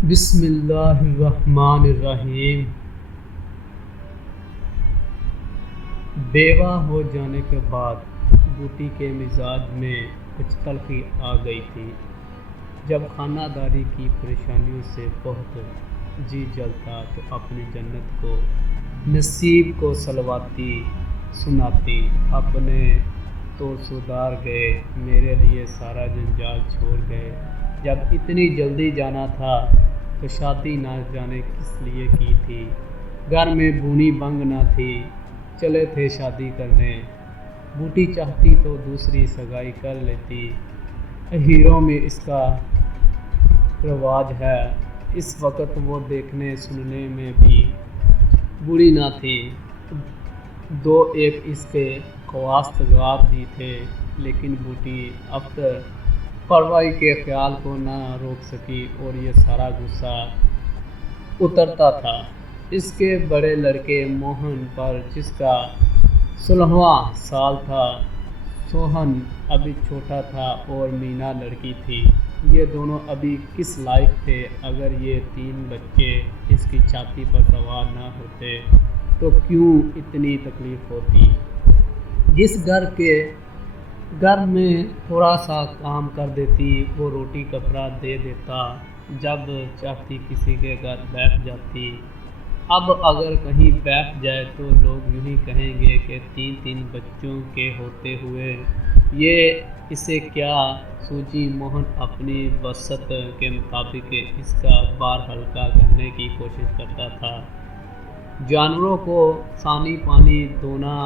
بسم اللہ الرحمن الرحیم۔ بیوہ ہو جانے کے بعد بوٹی کے مزاج میں کچھ تلخی آ گئی تھی۔ جب خانہ داری کی پریشانیوں سے بہت جی جلتا تو اپنی جنت کو نصیب کو سلواتی سناتی، اپنے تو سدھار گئے، میرے لیے سارا جنجال چھوڑ گئے۔ جب اتنی جلدی جانا تھا تو شادی نہ جانے کس لیے کی تھی، گھر میں بونی بنگ نہ تھی، چلے تھے شادی کرنے۔ بوٹی چاہتی تو دوسری سگائی کر لیتی، ہیروں میں اس کا رواج ہے۔ اس وقت وہ دیکھنے سننے میں بھی بری نہ تھی، دو ایک اس کے خواستگار بھی تھے، لیکن بوٹی افter پروائی کے خیال کو نہ روک سکی اور یہ سارا غصہ اترتا تھا اس کے بڑے لڑکے موہن پر، جس کا 16واں سال تھا۔ سوہن ابھی چھوٹا تھا اور مینا لڑکی تھی۔ یہ دونوں ابھی کس لائق تھے؟ اگر یہ 3 بچے اس کی چھاتی پر سوار نہ ہوتے تو کیوں اتنی تکلیف ہوتی؟ جس گھر میں تھوڑا سا کام کر دیتی، وہ روٹی کپڑا دے دیتا، جب چاہتی کسی کے گھر بیٹھ جاتی۔ اب اگر کہیں بیٹھ جائے تو لوگ یوں ہی کہیں گے کہ 3 بچوں کے ہوتے ہوئے یہ اسے کیا سوجی۔ موہن اپنی وسعت کے مطابق اس کا بار ہلکا کرنے کی کوشش کرتا تھا۔ جانوروں کو ثانی پانی دھونا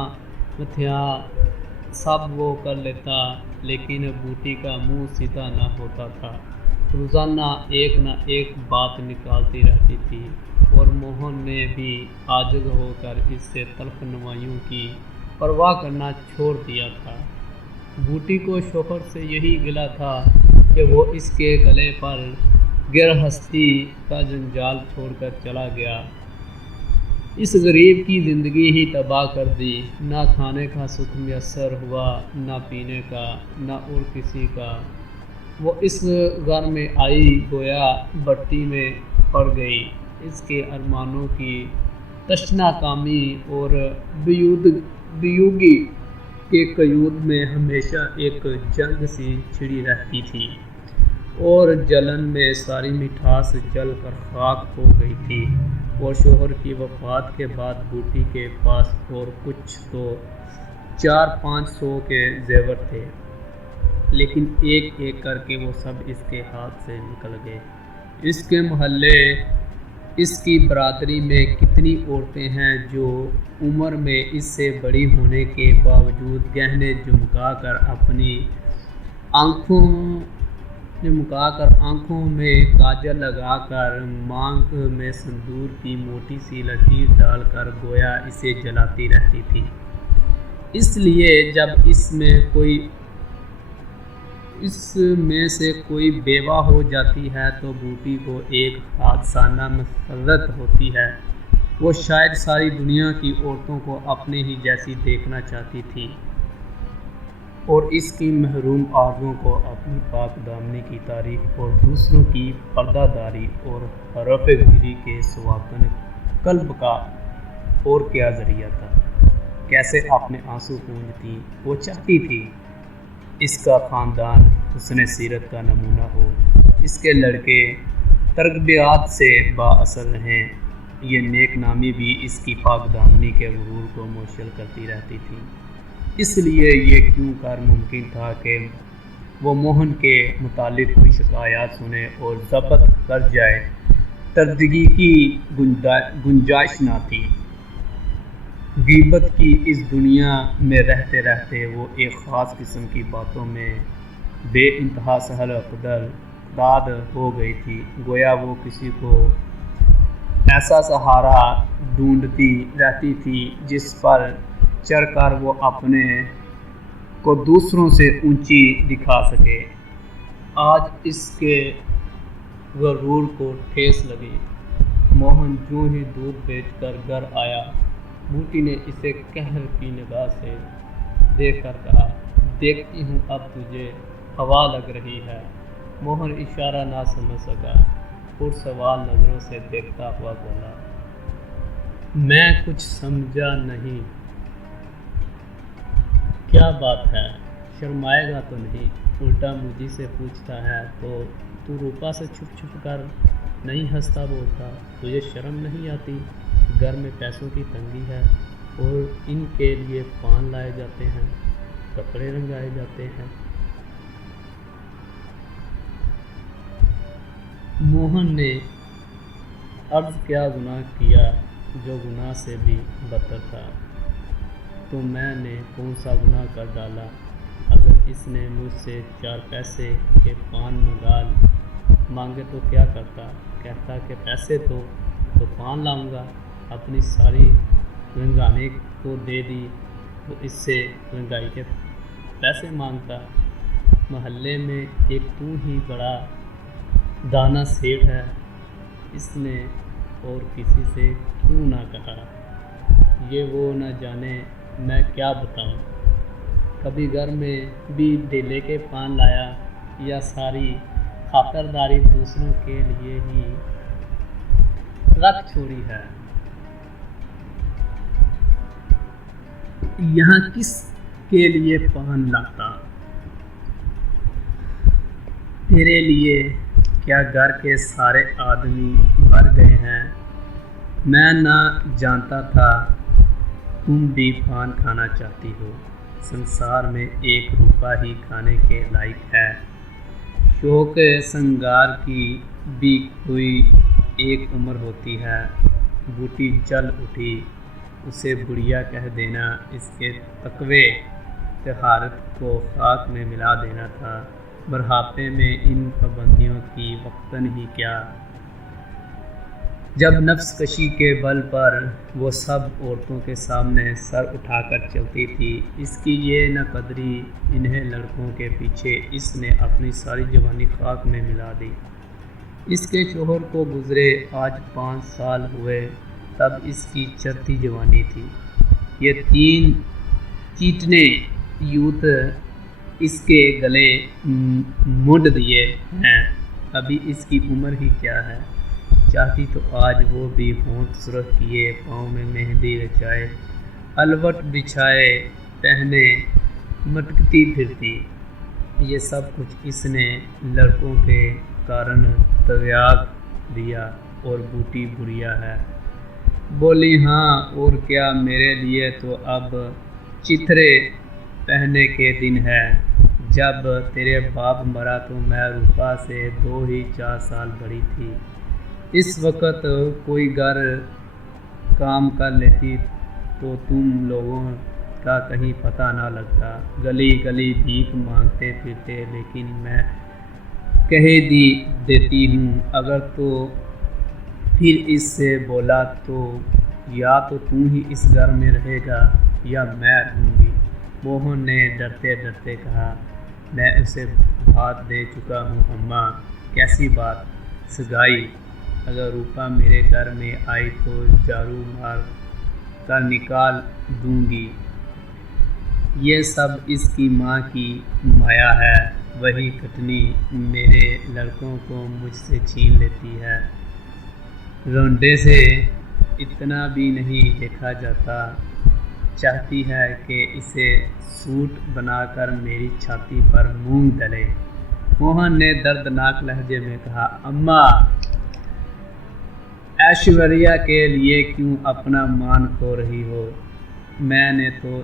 متھیا سب وہ کر لیتا، لیکن بوٹی کا منہ سیدھا نہ ہوتا تھا۔ روزانہ ایک نہ ایک بات نکالتی رہتی تھی اور موہن نے بھی عاجز ہو کر اس سے تلخ نوائیوں کی پرواہ کرنا چھوڑ دیا تھا۔ بوٹی کو شوہر سے یہی گلہ تھا کہ وہ اس کے گلے پر گرہستی کا جنجال چھوڑ کر چلا گیا، اس غریب کی زندگی ہی تباہ کر دی۔ نہ کھانے کا سکھ میسر ہوا، نہ پینے کا، نہ اور کسی کا۔ وہ اس گھر میں آئی گویا بھٹی میں پڑ گئی۔ اس کے ارمانوں کی تشنہ کامی اور بیوگی کے قیود میں ہمیشہ ایک جنگ سی چھڑی رہتی تھی اور جلن میں ساری مٹھاس جل کر خاک ہو گئی تھی۔ اور شوہر کی وفات کے بعد بوٹی کے پاس اور کچھ تو 400-500 کے زیور تھے، لیکن ایک ایک کر کے وہ سب اس کے ہاتھ سے نکل گئے۔ اس کے محلے، اس کی برادری میں کتنی عورتیں ہیں جو عمر میں اس سے بڑی ہونے کے باوجود گہنے جھمکا کر آنکھوں میں کاجل لگا کر، مانگ میں سندور کی موٹی سی لکیر ڈال کر گویا اسے جلاتی رہتی تھی۔ اس لیے جب اس میں سے کوئی بیوہ ہو جاتی ہے تو بوٹی کو ایک حادثانہ مسرت ہوتی ہے۔ وہ شاید ساری دنیا کی عورتوں کو اپنے ہی جیسی دیکھنا چاہتی تھی اور اس کی محروم آرزوؤں کو اپنی پاک دامنی کی تعریف اور دوسروں کی پردہ داری اور رفع گیری کے سواکن قلب کا اور کیا ذریعہ تھا؟ کیسے اپنے آنسو پونجتی؟ وہ چاہتی تھی اس کا خاندان حسن سیرت کا نمونہ ہو، اس کے لڑکے تربیات سے با اثر رہیں۔ یہ نیک نامی بھی اس کی پاک دامنی کے غرور کو مؤشر کرتی رہتی تھی۔ اس لیے یہ کیوں کر ممکن تھا کہ وہ موہن کے متعلق کوئی شکایات سنے اور ضبط کر جائے۔ تردگی کی گنجائش نہ تھی۔ غیبت کی اس دنیا میں رہتے رہتے وہ ایک خاص قسم کی باتوں میں بے انتہا سہل اقدار ہو گئی تھی، گویا وہ کسی کو ایسا سہارا ڈھونڈتی رہتی تھی جس پر چڑھ کر وہ اپنے کو دوسروں سے اونچی دکھا سکے۔ آج اس کے غرور کو ٹھیس لگی۔ موہن جو ہی دودھ بیچ کر گھر آیا، بوٹی نے اسے قہر کی نگاہ سے دیکھ کر کہا، دیکھتی ہوں اب تجھے ہوا لگ رہی ہے۔ موہن اشارہ نہ سمجھ سکا۔ پرسوال نظروں سے دیکھتا ہوا بولا، میں کچھ سمجھا نہیں، کیا بات ہے؟ شرمائے گا تو نہیں؟ الٹا مجھے سے پوچھتا ہے تو روپا سے چھپ چھپ کر نہیں ہنستا بولتا، تجھے شرم نہیں آتی؟ گھر میں پیسوں کی تنگی ہے اور ان کے لیے پان لائے جاتے ہیں، کپڑے رنگائے جاتے ہیں۔ موہن نے عرض کیا گناہ کیا جو گناہ سے بھی بدتر تھا؟ تو میں نے کون سا گناہ کر ڈالا؟ اگر اس نے مجھ سے 4 پیسے کے پان مانگے تو کیا کرتا؟ کہتا کہ پیسے تو پان لاؤں گا۔ اپنی ساری رنگانے کو دے دی تو اس سے رنگائی کے پیسے مانگتا۔ محلے میں ایک تو ہی بڑا دانا سیٹھ ہے، اس نے اور کسی سے کیوں نہ کہا؟ یہ وہ نہ جانے میں کیا بتاؤں۔ کبھی گھر میں بھی ڈیلے کے پان لایا یا ساری خاطرداری دوسروں کے لیے ہی رکھ چھوڑی ہے؟ یہاں کس کے لیے پان لاتا؟ تیرے لیے؟ کیا گھر کے سارے آدمی مر گئے ہیں؟ میں نہ جانتا تھا تم بھی پان کھانا چاہتی ہو۔ سنسار میں 1 روپا ہی کھانے کے لائق ہے۔ شوق سنگار کی بھی کوئی ایک عمر ہوتی ہے۔ بوٹی جل اٹھی، اسے بڑھیا کہہ دینا اس کے تقوی طہارت کو خاک میں ملا دینا تھا۔ بڑھاپے میں ان پابندیوں کی وقتاً ہی کیا، جب نفس کشی کے بل پر وہ سب عورتوں کے سامنے سر اٹھا کر چلتی تھی۔ اس کی یہ نہ قدری انہیں لڑکوں کے پیچھے اس نے اپنی ساری جوانی خاک میں ملا دی۔ اس کے شوہر کو گزرے آج 5 سال ہوئے، تب اس کی چڑھتی جوانی تھی۔ یہ 3 چیٹنے یوت اس کے گلے مڈ دیے ہیں، ابھی اس کی عمر ہی کیا ہے؟ چاہتی تو آج وہ بھی ہونٹ سرخ کیے، پاؤں میں مہندی رچائے، الوٹ بچھائے پہنے مٹکتی پھرتی۔ یہ سب کچھ اس نے لڑکوں کے کارن تیاگ دیا اور بوٹی بڑھیا ہے۔ بولی ہاں اور کیا، میرے لیے تو اب چتھرے پہننے کے دن ہے۔ جب تیرے باپ مرا تو میں روپا سے 2 ہی 4 سال بڑی تھی۔ اس وقت کوئی گھر کام کر لیتی تو تم لوگوں کا کہیں پتہ نہ لگتا۔ گلی گلی بھیک مانگتے پھرتے، لیکن میں کہہ دیتی ہوں اگر تو پھر اس سے بولا تو یا تو تم ہی اس گھر میں رہے گا یا میں رہوں گی۔ موہن نے ڈرتے ڈرتے کہا، میں اسے بات دے چکا ہوں اماں۔ کیسی بات؟ سگائی؟ اگر روپا میرے گھر میں آئی تو جھاڑو مار کر نکال دوں گی۔ یہ سب اس کی ماں کی مایا ہے، وہی کٹنی میرے لڑکوں کو مجھ سے چھین لیتی ہے۔ رونڈے سے اتنا بھی نہیں دیکھا جاتا۔ چاہتی ہے کہ اسے سوٹ بنا کر میری چھاتی پر مونگ ڈالے۔ موہن نے دردناک لہجے میں کہا، اماں ایشوریا کے لیے کیوں اپنا مان کھو رہی ہو؟ میں نے تو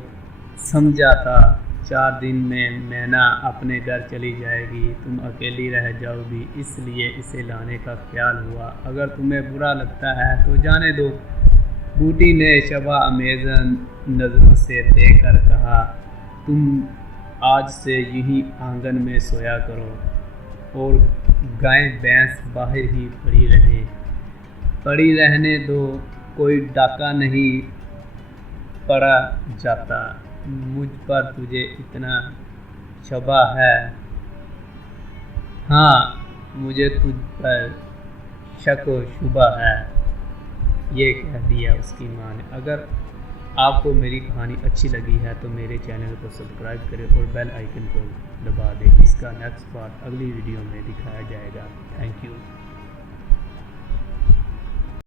سمجھا تھا 4 دن میں مینا اپنے گھر چلی جائے گی، تم اکیلی رہ جاؤ گی، اس لیے اسے لانے کا خیال ہوا۔ اگر تمہیں برا لگتا ہے تو جانے دو۔ بوٹی نے شبہ آمیز نظروں سے دیکھ کر کہا، تم آج سے یہی آنگن میں سویا کرو اور گائے بھینس باہر ہی پڑی رہنے دو، کوئی ڈاکہ نہیں پڑا جاتا۔ مجھ پر تجھے اتنا شبہ ہے؟ ہاں، مجھے تجھ پر شک و شبہ ہے، یہ کہہ دیا اس کی ماں نے۔ اگر آپ کو میری کہانی اچھی لگی ہے تو میرے چینل کو سبسکرائب کریں اور بیل آئیکن کو دبا دیں۔ اس کا نیکسٹ پارٹ اگلی ویڈیو میں دکھایا جائے گا۔ Thank you.